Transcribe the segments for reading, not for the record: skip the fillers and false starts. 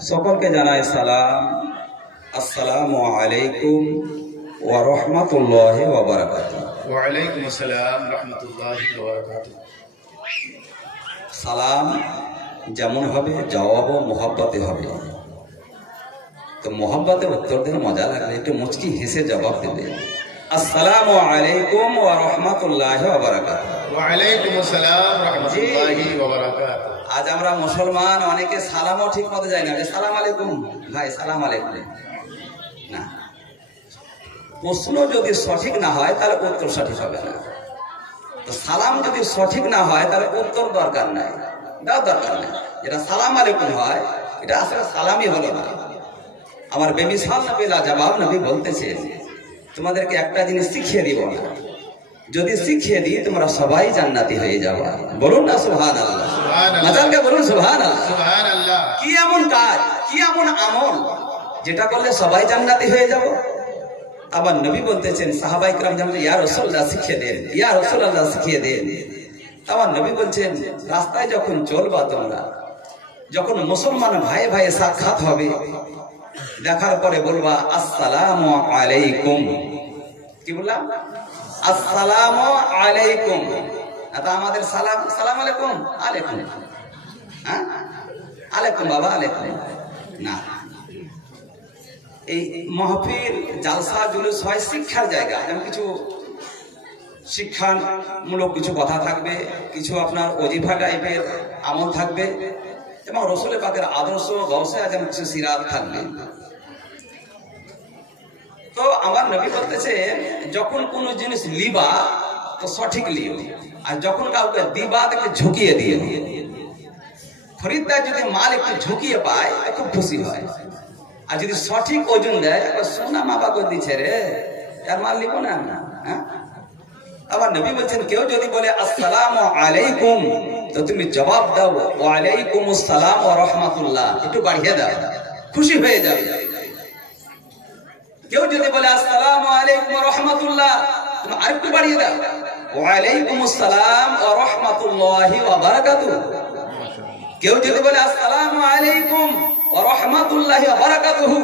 সকলকে জানাই সালাম। আসসালামু আলাইকুম ওয়া রাহমাতুল্লাহি ওয়া বারাকাতুহু। ওয়া আলাইকুম আসসালাম রাহমাতুল্লাহি ওয়া বারাকাতুহু। সালাম যেমন হবে জবাবও মোহাব্বতে হবে। তো মোহাব্বতে উত্তর দিলে মজা লাগবে, একটু মুচকি হেসে জবাব দেবে। আসসালামু আলাইকুম ওয়া রাহমাতুল্লাহি ওয়া বারাকাতুহু। ওয়া আলাইকুম আসসালাম রাহমাতুল্লাহি ওয়া বারাকাতুহু। আজ আমরা মুসলমান অনেকে সালামও ঠিক মতো যায় না, যে সালাম আলাইকুম ভাই, সালাম আলাইকুম না। প্রশ্ন যদি সঠিক না হয় তাহলে উত্তর সঠিক হবে না। তো সালাম যদি সঠিক না হয় তাহলে উত্তর দরকার নাই, দাও দরকার নাই। যেটা সালাম আলাইকুম হয় এটা আসলে সালামই হলো না। আমার বেমিসাল নবী লাজবাব নবী বলতেছেন, তোমাদেরকে একটা জিনিস শিখিয়ে দিব না, যদি শিখিয়ে দিই তোমরা সবাই জান্নাতি হয়ে যাবে। বলুন না সুবহানাল্লাহ, মাজালকে বলুন সুবহানাল্লাহ। সুবহানাল্লাহ। কি এমন কাজ, কি এমন আমল যেটা করলে সবাই জান্নাতি হয়ে যাব? আবার নবী বলতেছেন, সাহাবায়ে কেরাম জানলে ইয়া রাসূলুল্লাহ শিখিয়ে দেন, ইয়া রাসূলুল্লাহ শিখিয়ে দেন। আবার নবী বলছেন, রাস্তায় যখন চলবা তোমরা, যখন মুসলমান ভাই ভাই সাক্ষাৎ হবে, দেখার পরে বলবা আসসালামু আলাইকুম। কি বললাম? আসসালামু আলাইকুম। এটা আমাদের সালাম, সালাম আলাইকুম, আলাইকুম, হ্যাঁ আলাইকুম বাবা, আলাইকুম না। এই মাহফিল জালসা জুলুস হয় শিক্ষার জায়গা, যেমন কিছু শিক্ষামূলক কিছু কথা থাকবে, কিছু আপনার ওজিফা টাইপের আমল থাকবে, এবং রাসূল পাকের আদর্শ গৌসে আজম কিছু সিরাত থাকবে। তো আমার নবী বলতেছেন, যখন কোনো জিনিস লিবা তো সঠিক লিও, আর যখন কাউকে দিবা তাকে ঝুঁকিয়ে দিও। খরিদ্দার যদি মাল একটু ঝুঁকিয়ে পায় খুব খুশি হয়, আর যদি সঠিক ওজন দেয়, সোনা মা বাবা দিচ্ছে রে, এর মাল লিব না। হ্যাঁ, আবার নবী বলছেন, কেউ যদি বলে আসসালামু আলাইকুম তো তুমি জবাব দাও ওয়া আলাইকুম আসসালাম ওয়া রাহমাতুল্লাহ, একটু বাড়িয়ে দাও, খুশি হয়ে যাবে। কেউ যদি বলে আসসালামু আলাইকুম ওয়া রাহমাতুল্লাহ, তুমি আরেকটু বাড়িয়ে দাও ওয়া আলাইকুম আসসালাম ওয়া রাহমাতুল্লাহি ওয়া বারাকাতুহু। কেউ যদি বলে আসসালামু আলাইকুম ওয়া রাহমাতুল্লাহি ওয়া বারাকাতুহু,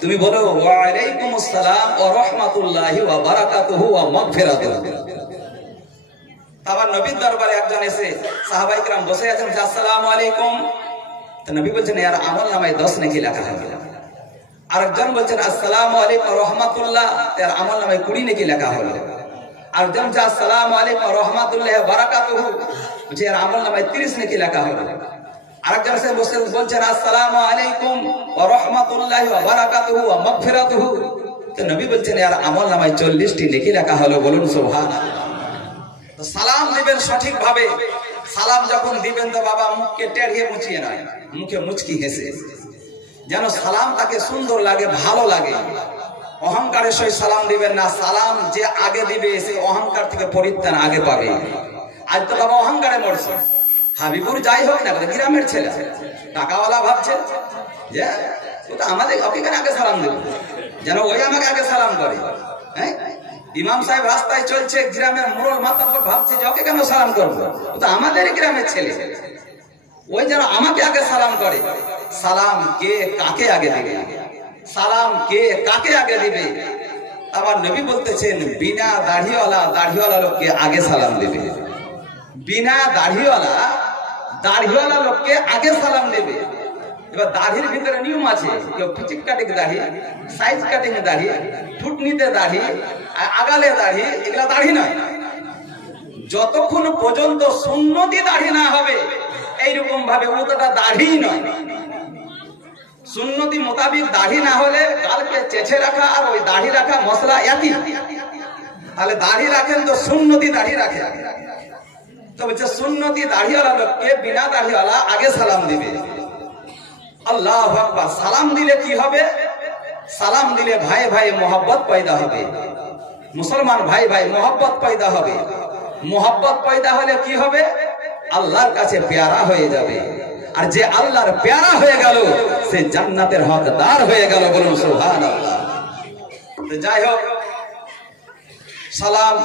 তুমি বলো ওয়া আলাইকুম আসসালাম ওয়া রাহমাতুল্লাহি ওয়া বারাকাতুহু ওয়া মাগফিরাতুহু। আবার নবীর দরবারে একজন এসে, সাহাবায়ে কেরাম বসে আছেন, আসসালামু আলাইকুম। তো নবী বলছেন, এর আমল নামায় 10 নেকি লেখা হবে। আরেকজন বলছেন আসসালামু আলাইকুম ওয়া রাহমাতুল্লাহ, এর আমল নামায় 20 নেকি লেখা হলো। আরেকজন যে আসসালামু আলাইকুম ওয়া রাহমাতুল্লাহি ওয়া বারাকাতুহু, বলছে এর আমল নামায় 30 নেকি লেখা হলো। আরেকজন এসে বলছেন আসসালামু আলাইকুম ওয়া রাহমাতুল্লাহি ওয়া বারাকাতুহু ওয়া মাগফিরাতুহু, তো নবী বলছেন এর আমল নামায় 40টি নেকি লেখা হলো। বলুন সুবহানাল্লাহ। তো সালাম দিবেন সঠিক ভাবে। সালাম যখন দিবেন তো বাবা মুখকে টেढ़িয়ে মুচিয়ে নয়, মুখে মুচকি হেসে, যেন সালাম তাকে সুন্দর লাগে, ভালো লাগে। অহংকারের সহিত সালাম দিবেন না। সালাম যে আগে দিবে সে অহংকার থেকে পরিত্রাণ আগে পাবে। আজ তো বাবা অহংকারে মরছে। হাবিবুর যাই হোক না, গ্রামের ছেলে, টাকাওয়ালা ভাবছে যে ও তো আমাদের, ওকে কেন আগে সালাম দেব, যেন ওই আমাকে আগে সালাম করে। হ্যাঁ, ইমাম সাহেব রাস্তায় চলছে, গ্রামের মোড়ল মাতাব্বর ভাবছে যে ওকে কেন সালাম করবো, ও তো আমাদের গ্রামের ছেলে, ওই যেন আমাকে আগে সালাম করে। সালাম কে কাকে আগে দিবে, সালাম কে কাকে আগে দিবে? আবার নবী বলতেছেন, বিনা দাড়িওয়ালা লোককে আগে সালাম দেবে। বিনা দাড়িওয়ালা লোককে আগে সালাম দেবে। এবার দাড়ির ভিতরে নিয়ম আছে, কেউ পিচিক কাটিং দাড়ি, সাইজ কাটিং দাড়ি, ঠুটনিতে দাড়ি, আগালে দাড়ি, এগুলা দাড়ি নয়। যতক্ষণ পর্যন্ত সুন্নতি দাড়ি না হবে, এইরকম ভাবে ওটা দাড়ি নয়। সুন্নতি মোতাবিক দাড়ি না হলে গালকে চেঁচে রাখা আর ওই দাড়ি রাখা মশলা একই। তাহলে দাড়ি রাখেন তো সুন্নতি দাড়ি রাখেন। তো বলছে সুন্নতি দাড়িওয়ালা লোককে বিনা দাড়িওয়ালা আগে সালাম দিবে। আল্লাহু আকবার। সালাম দিলে কি হবে? সালাম দিলে ভাই ভাই মোহাব্বত পয়দা হবে, মুসলমান ভাই ভাই মোহাব্বত পয়দা হবে। মোহাব্বত পয়দা হলে কি হবে? আল্লাহর কাছে পেয়ারা হয়ে যাবে। আর যে আল্লাহর পেয়ারা হয়ে গেল সে জান্নাতের হকদার হয়ে গেল। বলুন সুবহানাল্লাহ। তো যাই হোক, সালাম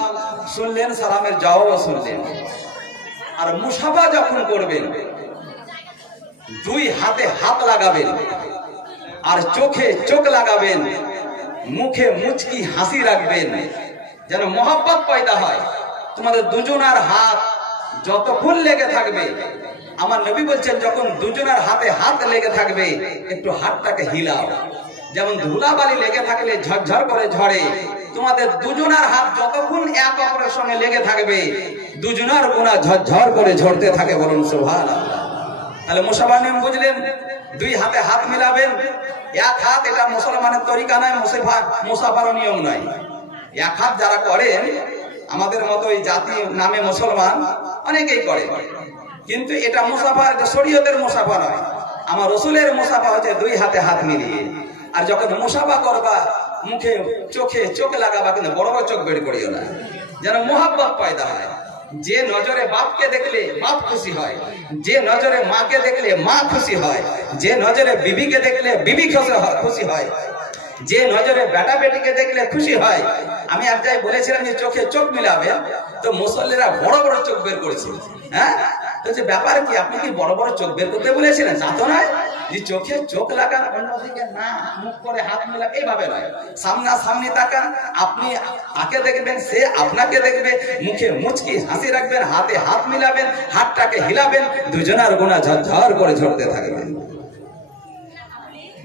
শুনলেন, সালামের জবাবও শুনলেন। আর মুসাফা যখন করবেন, দুই হাতে হাত লাগাবেন আর চোখে চোখ লাগাবেন, মুখে মুচকি হাসি রাখবেন, যেন মোহাব্বত পয়দা হয়। তোমাদের দুজনার হাত যতক্ষণ লেগে থাকবে, আমার নবী বলছেন যখন দুজনার হাতে হাত লেগে থাকবে একটু হাতটাকে হিলাও। যেমন ধুলাবালি লেগে থাকলে ঝরঝর করে ঝরে, তোমাদের দুজনার হাত যতক্ষণ এক অপরের সঙ্গে লেগে থাকবে দুজনার গুনাহ ঝরঝর করে ঝরতে থাকে। বলুন সুবহানাল্লাহ। তাহলে মুসাফা নিয়ম বুঝলেন, দুই হাতে হাত মিলাবেন। এক হাত এটা মুসলমানের তরিকা নয়, মুসাফার নিয়ম নয়। এক হাত যারা করেন আমাদের মতো এই জাতি নামে মুসলমান অনেকেই করে, কিন্তু এটা মুসাফা, এটা শরীয়তের মুসাফা নয়। আমার রাসূলের মুসাফা হচ্ছে দুই হাতে হাত মিলিয়ে। আর যখন মুসাফা করবা মুখে চোখে চোখ লাগাবা, কিন্তু বড় বড় চোখ বের করিও না, যেন মোহাব্বত পয়দা হয়। যে নজরে বাপকে দেখলে বাপ খুশি হয়, যে নজরে মাকে দেখলে মা খুশি হয়, যে নজরে বিবিকে দেখলে বিবি খুশি হয়, যে নজরে বেটা বেটিকে দেখলে খুশি হয়। আমি এক জায়গায় বলেছিলাম যে চোখে চোখ মিলাবে, তো মুসল্লিরা বড় বড় চোখ বের করেছে। হ্যাঁ, তো যে ব্যাপার কি, আপনি কি বড় বড় চোখ বের করতে বলেছিলেন? তা তো নয়, যে চোখে চোখ লাগান, অন্যদিকে না, মুখ করে হাত মিলান, এইভাবে নয়। সামনা সামনি তাকান, আপনি তাকে দেখবেন, সে আপনাকে দেখবে, মুখে মুচকি হাসি রাখবেন, হাতে হাত মিলাবেন, হাতটাকে হিলাবেন, দুজনের গুনাহ ঝরঝর করে ঝরতে থাকবেন।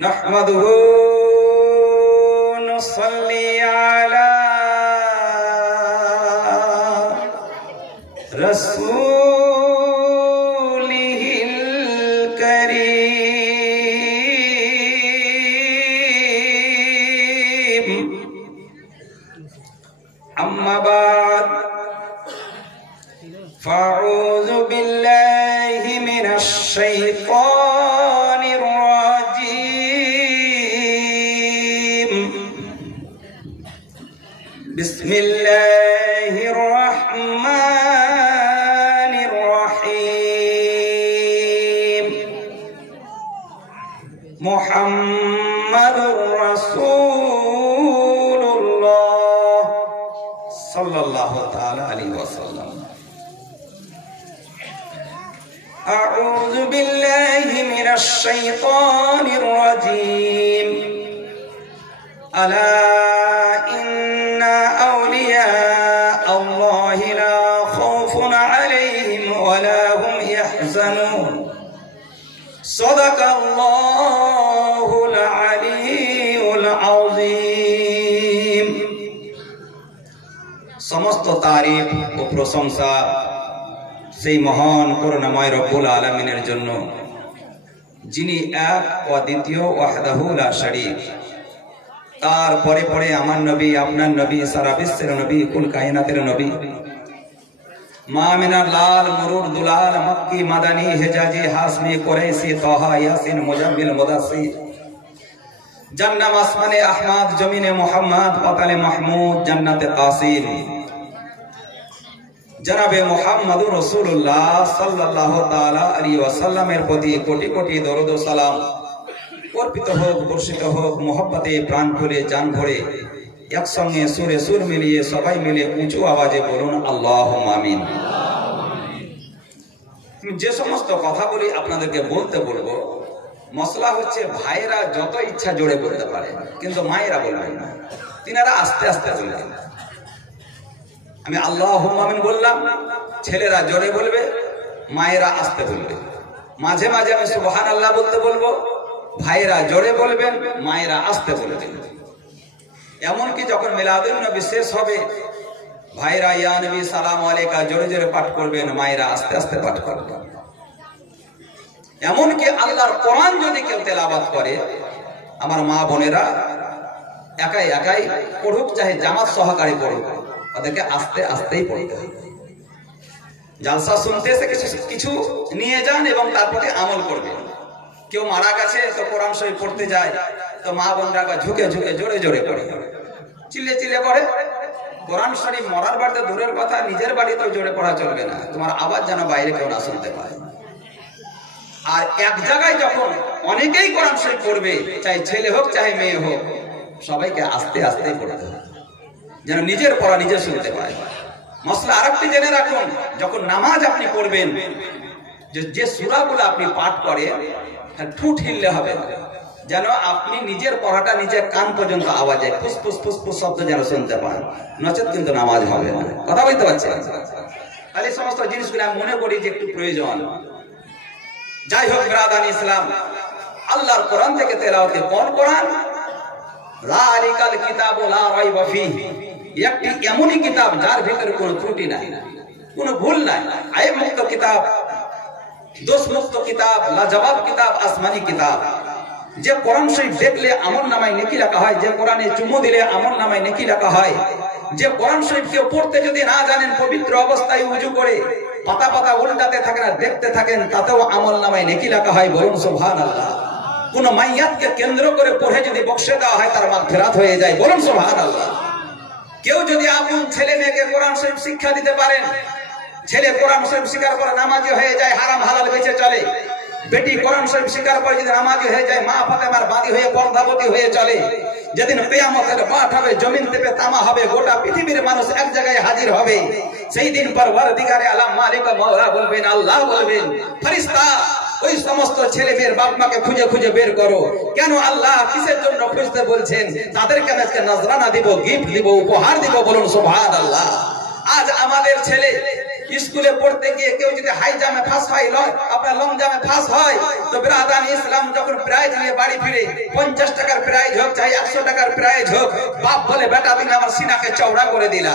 নাহমাদুহু নুসাল্লি আলা রাসূলিহিল কারীম। আম্মা বাদ, ফাউযু বিল্লাহি মিনাশ শাইতানির রাজীম। বিসমিল্লাহির রাহমানির রহিম। মুহাম্মাদুর রাসূলুল্লাহ সাল্লাল্লাহু তাআলা আলাইহি ওয়াসাল্লাম। أعوذ بالله من الشيطان الرجيم. ألا إن أولياء الله لا خوف عليهم ولا هم يحزنون. صدق الله العلي العظيم. সমস্ত তারিফ ও প্রশংসা সেই মহান করুণাময় রব্বুল আলামিনের জন্য, যিনি এক ও দ্বিতীয় ওয়াহদাহু লা শারীক। তার পরে পরে আমার নবী, আপনার নবী, সারা বিশ্বের নবী, কুল কায়নাতের নবী, মামিনার লাল মুরুর দুলাল, মক্কি মাদানী হেজাজি হাসমি কুরাইশি তাহা ইয়াসিন মুজাম্মিল মুদাসসির, জান্নাম আসমানে আহমদ, জমিনে মুহাম্মদ, পাতালে মাহমুদ, জান্নাতে তাসিম, জনাবে মুহাম্মদুর রাসূলুল্লাহ সাল্লাল্লাহু তাআলা আলাইহি ওয়াসাল্লামের প্রতি কোটি কোটি দরুদ ও সালাম অর্পিত হোক, বর্ষিত হোক। মোহব্বতে প্রাণ খুলে জান ভরে একসঙ্গে সুরে সুর মিলিয়ে সবাই মিলে উঁচু আওয়াজে বলুন আল্লাহুম্মা আমিন। যে সমস্ত কথা বলি আপনাদেরকে বলতে বলবো, মশলা হচ্ছে ভাইয়েরা যত ইচ্ছা জোরে বলতে পারে, কিন্তু মায়েরা বলবেন না, তিনারা আস্তে আস্তে বলবেন। আমি আল্লাহুম্মা আমিন বললাম, ছেলেরা জোরে বলবে, মায়েরা আস্তে বলবে। মাঝে মাঝে আমি সুবহানাল্লাহ বলতে বলবো, ভাইয়েরা জোরে বলবেন, মায়েরা আস্তে বলবেন। এমনকি যখন মিলাদুন নবী শেষ হবে, ভাইয়েরা ইয়া নবী সালামু আলাইকা জোরে জোরে পাঠ করবেন, মায়েরা আস্তে আস্তে পাঠ করবেন। এমনকি আল্লাহর কোরআন যদি কেউ তেলাওয়াত করে, আমার মা বোনেরা একাই একাই পড়ুক, চাহে জামাত সহকারী পড়ুক, তাদেরকে আস্তে আস্তেই পড়তে হবে। জালসা শুনতে এসে কিছু নিয়ে যান এবং তারপরে আমল করবেন। কেউ মারা গেছে তো কোরআন শরীফ পড়তে যায়, তো মা বোনরা ঝুঁকে ঝুঁকে জোরে জোরে পড়ে, চিল্লে চিল্লে পড়ে। কোরআন শরীফ মরার বাড়িতে দূরের কথা, নিজের বাড়িতেও জোরে পড়া চলবে না, তোমার আওয়াজ যেন বাইরে কেউ না শুনতে পারে। আর এক জায়গায় যখন অনেকেই কোরআন শরীফ পড়বে, চাই ছেলে হোক চাই মেয়ে হোক, সবাইকে আস্তে আস্তেই পড়তে হবে, যেন নিজের পড়া নিজে শুনতে পায়। মশলা আরেকটি জেনে রাখুন, যখন নামাজ আপনি পড়বেন, যে সূরাগুলো আপনি পাঠ করেন ঠুট হিললে হবে না, যেন আপনি নিজের পড়াটা নিজের কান পর্যন্ত আওয়াজ হয়, ফুস ফুস ফুস ফুস শব্দ যেন শুনতে পান, নচেত কিন্তু নামাজ হবে না। কথা বলতে পারছেন? তাহলে এই সমস্ত জিনিসগুলো আমি মনে করি যে একটু প্রয়োজন। যাই হোক বিরাদান ইসলাম, আল্লাহর কোরআন থেকে তেলাওয়াত, কোন কোরআন? যালিকাল কিতাবু লা রাইবা ফীহি, একটি এমনই কিতাব যার ভিতরে কোনো ত্রুটি নাই, কোনো ভুল নাই, আইব মুক্ত কিতাব, দোষ মুক্ত কিতাব, লাজবাব কিতাব, আসমানি কিতাব। যে কোরআন শরীফ দেখলে আমলনামায় নেকি রাখা হয়, যে কোরআনে চুমু দিলে আমলনামায় নেকি রাখা হয়, যে কোরআন শরীফ কেউ পড়তে যদি না জানেন পবিত্র অবস্থায় উজু করে পাতা পাতা উল্টাতে থাকেন আর দেখতে থাকেন, তাতেও আমলনামায় নেকি রাখা হয়। বলুন সুবহানাল্লাহ। কোন মাইয়াতকে কেন্দ্র করে পড়ে যদি বক্সে দেওয়া হয় তার মাগফিরাত হয়ে যায়। বলুন সুবহানাল্লাহ। কেউ যদি আপন ছেলে মেয়েকে কোরআন শরীফ শিক্ষা দিতে পারেন, ছেলে কোরআন শরীফ শিকার করে নামাজি হয়ে যায়, হারাম হালাল বেঁচে চলে। বেটি কোরআন শরীফ শিকার করে যদি নামাজি হয়ে যায়, মা ফাতেমার বাদী হয়ে পর্দাবতী হয়ে চলে। যেদিন কিয়ামতের মাঠ হবে, জমিন থেকে তামা হবে, গোটা পৃথিবীর মানুষ এক জায়গায় হাজির হবে, সেই দিন পরওয়ারদিগারে আলম মালিক ও মাওলা বলবেন, আল্লাহ বলবেন, ফেরেশতা ওই সমস্ত ছেলে মেয়ের বাপ মাকে খুঁজে খুঁজে বের করো। কেন আল্লাহ কিসের জন্য খুঁজতে বলছেন? তাদেরকে আজকে নজরানা দিব, গিফট দিব, উপহার দিব। বলুন সুবহানাল্লাহ। আজ আমাদের ছেলে স্কুলে পড়তে গিয়ে কেউ যদি হাই জামে ফার্স্ট হয়, আপনার লং জামে ফার্স্ট হয়, তো বিরাদান ইসলাম যখন প্রাইজ নিয়ে বাড়ি ফিরে, 50 টাকার প্রাইজ হোক চাই 100 টাকার প্রাইজ হোক, বাপ বলে বেটা তুমি আমার সিনাকে চওড়া করে দিলা,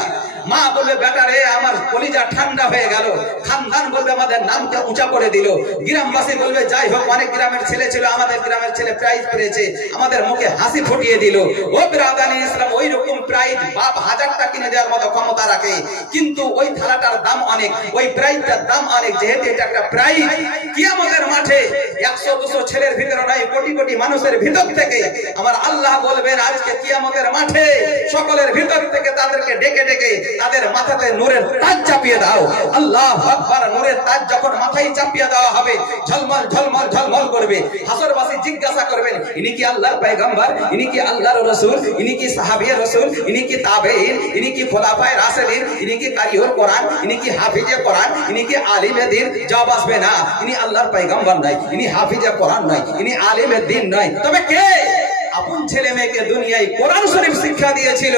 মা বলবে বেটা রে আমার কলিজা ঠান্ডা হয়ে গেল, খানদান বলবে আমাদের নামটা উঁচা করে দিল, গ্রামবাসী বলবে যাই হোক অনেক গ্রামের ছেলে ছিল, আমাদের গ্রামের ছেলে প্রাইজ পেয়েছে, আমাদের মুখে হাসি ফুটিয়ে দিল। ও বিরাদান ইসলাম, ওই রকম প্রাইজ বাপ 1000টা কিনে দেওয়ার মতো ক্ষমতা রাখে, কিন্তু ওই থালাটার দাম অনেক, ওই প্রাইজটার দাম অনেক। যেহেতু এটা একটা প্রাইজ, কিয়ামতের মাঠে 100-200 ছেলের ভিতরে নাই, কোটি কোটি মানুষের ভিতর থেকে আমার আল্লাহ বলবেন আজকে কিয়ামতের মাঠে সকলের ভিতর থেকে তাদেরকে ডেকে ডেকে তাদের মাথাতে নূরের তাজ চাপিয়ে দাও। আল্লাহু আকবার। নূরের তাজ যখন মাথায় চাপিয়ে দেওয়া হবে, ঝলমল ঝলমল ঝলমল করবে। হাসরবাসী জিজ্ঞাসা করবেন, ইনি কি আল্লাহর পয়গম্বর, ইনি কি আল্লাহর রাসূল, ইনি কি সাহাবী রাসূল, ইনি কি তাবেঈন, ইনি কি খোলাফায়ে রাশিদিন, ইনি কি কারিউল কোরআন, ইনি কি হাফিজে কোরআন, ইনি কি আলিমে দ্বীন? জবাব আসবে না, ইনি আল্লাহর পয়গম্বর নয়, ইনি হাফিজে কোরআন নয়, ইনি আলিমে দ্বীন নয়। তবে কে? আপন ছেলে মেয়েকে দুনিয়ায় কোরআন শরীফ শিক্ষা দিয়েছিল,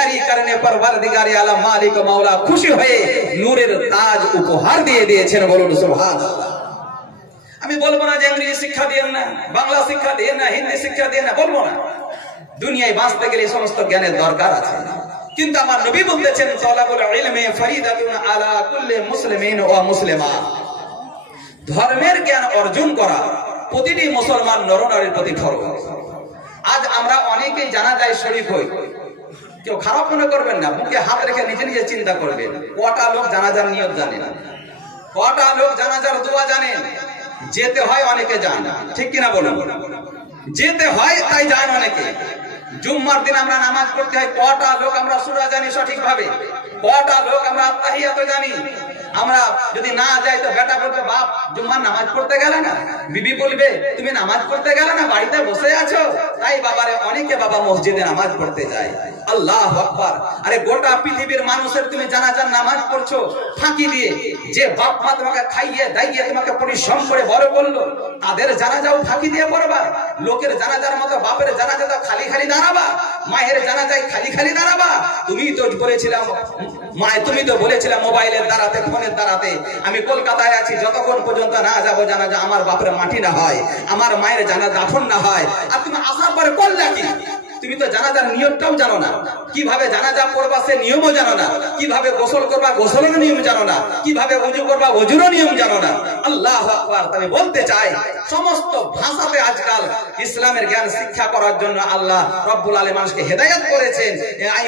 এরই কারণে পরওয়ারদিগারে আলম মালিক ও মাওলা খুশি হয়ে নূরের তাজ উপহার দিয়ে দিয়েছেন। বলুন সুবহানাল্লাহ। আমি বলবো না যে ইংরেজি শিক্ষা দেন না, বাংলা শিক্ষা দেন না, হিন্দি শিক্ষা দেন না, বলবো না। দুনিয়ায় বাঁচতে গেলে এই সমস্ত জ্ঞানের দরকার আছে, কিন্তু আমার নবী বলতেছেন তালাবুল ইলমি ফরিদাতুন আলা কুল্লি মুসলিমিন ওয়া মুসলিমা। ধর্মের জ্ঞান অর্জন করা প্রতিটি মুসলমান নরনারীর প্রতি ফরজ। আজ আমরা অনেকেই জানাজায় শরীক হই, কেউ খারাপ মনে করবেন না, মুখে হাত রেখে নিজে নিজে চিন্তা করবেন, কটা লোক জানাজার নিয়ত জানে না, কটা লোক জানাজার দোয়া জানে। যেতে হয় অনেকে যায় না, ঠিক কিনা বলুন? যেতে হয় তাই যায় অনেকে। জুম্মার দিন আমরা নামাজ পড়তে হয়, কটা লোক আমরা সূরা জানি সঠিকভাবে, কটা লোক আমরা আত্তাহিয়াত জানি। আমরা যদি না যাই তো বেটা বলবে, বাপ জুম্মার নামাজ পড়তে গেলে না, বিবি বলবে তুমি নামাজ পড়তে গেলে না, বাড়িতে বসে আছো। তাই বাবারে অনেকে বাবা মসজিদে নামাজ পড়তে যায়। আল্লাহু আকবার। আরে গোটা পৃথিবীর মানুষের তুমি জানাজার নামাজ পড়ছো ফাঁকি দিয়ে। যে বাপ মা তোমাকে খাইয়ে দাইয়ে তোমাকে পরিশ্রম করে বড় করলো, তাদের জানাজাও ফাঁকি দিয়ে পড়বা? লোকের জানাজার মতো বাপের জানাজাটা খালি খালি দাঁড়াবা, মায়ের জানাজায় খালি খালি দাঁড়াবা? তুমি তো বলেছিলাম মায়, তুমি তো বলেছিলাম মোবাইলের দ্বারাতে, ফোনের দ্বারাতে আমি কলকাতায় আছি, যতক্ষণ পর্যন্ত না যাবো জানাজা আমার বাপের মাটি না হয়, আমার মায়ের জানা দাফন না হয়। আর তুমি আসার পরে করলা কি? তুমি তো জানাজার নিয়মটাও জানো না, কিভাবে জানাজা পড়বা সে নিয়মও জানো না, কিভাবে গোসল করবা গোসলের নিয়ম জানো না, কিভাবে ওযু করবা ওযুরও নিয়ম জানো না। আল্লাহু আকবার। আমি বলতে চাই সমস্ত ভাষাতে আজকাল ইসলামের জ্ঞান শিক্ষা করার জন্য আল্লাহ রব্বুল আলামিন মানুষকে হেদায়েত করেছেন।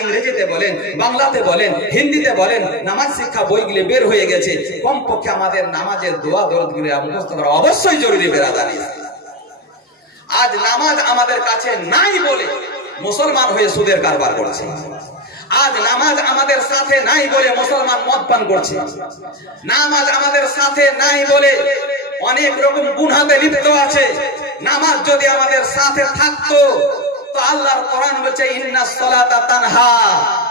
ইংরেজিতে বলেন, বাংলাতে বলেন, হিন্দিতে বলেন, নামাজ শিক্ষা বইগুলি বের হয়ে গেছে। কমপক্ষে আমাদের নামাজের দোয়া দরদগুলি মুখস্থ করা অবশ্যই জরুরি। বেরাদারি, আজ নামাজ আমাদের কাছে নাই বলে মুসলমান হয়ে সুদের কারবার করছে। আজ নামাজ আমাদের সাথে নাই বলে মুসলমান মদ পান করছে। নামাজ আমাদের সাথে নাই বলে অনেক রকম গুনাহে লিপ্ত আছে। নামাজ যদি আমাদের সাথে থাকতো তো আল্লাহর কোরআন বলছে ইন্নাস সালাতা তানহা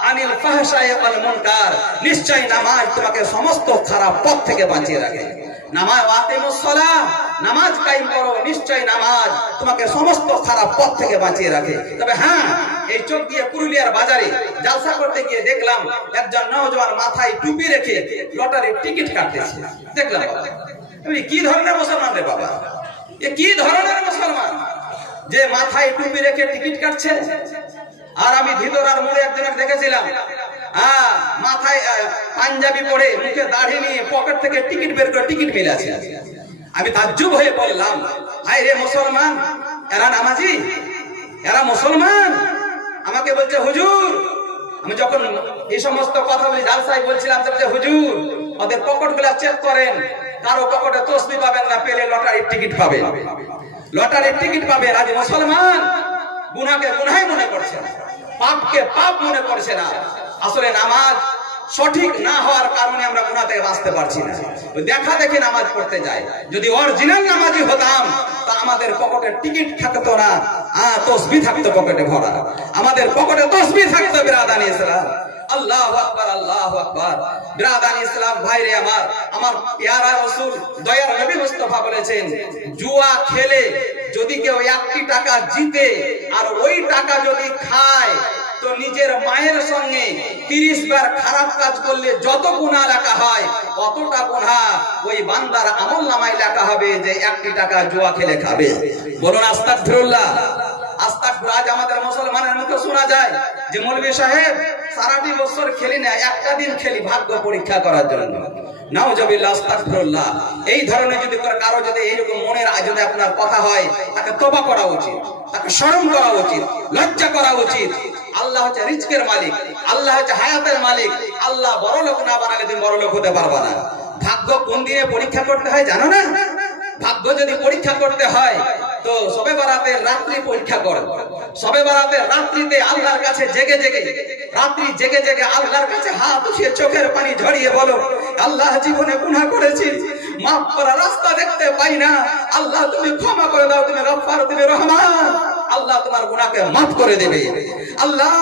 আনিল ফাহশাই ওয়াল মুনকার, নিশ্চয় নামাজ তোমাকে সমস্ত খারাপ পথ থেকে বাঁচিয়ে রাখে। নামাজ আকিমুস সালাহ, নামাজ কায়েম করো, নিশ্চয় নামাজ তোমাকে সমস্ত খারাপ পথ থেকে বাঁচিয়ে রাখে। তবে হ্যাঁ, এই চোখ দিয়ে পুরুলিয়ার বাজারে জালসা করতে গিয়ে দেখলাম একজন নওজোয়ান মাথায় টুপি রেখে লটারির টিকিট কাটতেছে। দেখলাম কি ধরনের মুসলমান রে বাবা, এ কি ধরনের মুসলমান যে মাথায় টুপি রেখে টিকিট কাটছে? আর আমি ভিতরার মোড়ে একজনের দেখেছিলাম মাথায় পাঞ্জাবি পরে, মুখে দাড়ি নিয়ে পকেট থেকে টিকিট বের করে টিকিট মিলাচ্ছে। আমি তাজ্জুব হয়ে বললাম, হায় রে মুসলমান, এরা নামাজি, এরা মুসলমান। আমাকে বলছে হুজুর, আমি যখন এই সমস্ত কথা বলি জালসায় বলছিলাম, হুজুর ওদের পকেট গুলা চেক করেন, কারো পকেটে তসবিহ পাবেন না, পেলে লটারির টিকিট পাবে, লটারির টিকিট পাবে। আজ মুসলমান গুনাহকে গুনাহ মনে করছে না, পাপকে পাপ মনে করছে না। আসলে নামাজ সঠিক না হওয়ার কারণে আমরা গুনাহ থেকে বাঁচতে পারছি না। দেখা দেখি নামাজ পড়তে যাই, যদি অরিজিনাল নামাজি হতাম তা আমাদের পকেটে টিকিট থাকতো না, তসবিহ থাকতো পকেটে ভরা, আমাদের পকেটে তসবিহ থাকতো। বিরাদানি ইসলাম, আল্লাহু আকবার, আল্লাহু আকবার। বিরাদানি ইসলাম ভাইরে আমার, আমার প্যারা রাসূল দয়ার নবী মুস্তাফা বলেছেন, জুয়া খেলে যদি কেউ 1 টাকা জিতে আর ওই টাকা যদি খায়, তো নিজের মায়ের সঙ্গে 30 বার খারাপ কাজ করলে যত গুনাহ লেখা হয় অতটা গুনাহ ওই বান্দার আমলনামায় লেখা হবে যে 1 টাকা জুয়া খেলে খাবে। বলুন আস্তাগফিরুল্লাহ, আস্তাগফিরুল্লাহ। আজ আমাদের মুসলমানের মুখে শোনা যায় যে মৌলভী সাহেব সারাটি বছর খেলি না, একটা দিন খেলি ভাগ্য পরীক্ষা করার জন্য। নাউজুবিল্লাহ, আস্তাগফিরুল্লাহ। এই ধরনের যদি কারো যদি এইরকম মনের যদি আপনার কথা হয়, তাকে তওবা করা উচিত, তাকে শরম করা উচিত, লজ্জা করা উচিত। আল্লাহ হচ্ছে রিজকের মালিক, আল্লাহ হচ্ছে হায়াতের মালিক। আল্লাহ বড় লোক না বানালে তুমি বড় লোক হতে পারবা না। ভাগ্য কোন দিনে পরীক্ষা করতে হয় জানো না? ভাগ্য যদি পরীক্ষা করতে হয় তো সবে বরাতের রাত্রি পরীক্ষা করো। সবে বরাতের রাত্রিতে আল্লাহর কাছে জেগে জেগে, রাত্রি জেগে জেগে আল্লাহর কাছে হাত উঠিয়ে চোখের পানি ঝরিয়ে বলো, আল্লাহ জীবনে গুনাহ করেছি, মাফ করার রাস্তা দেখতে পাই না, আল্লাহ তুমি ক্ষমা করে দাও, তুমি গফফার, তুমি রহমান। আল্লাহ তোমার গুনাহকে মাফ করে দেবে। আল্লাহ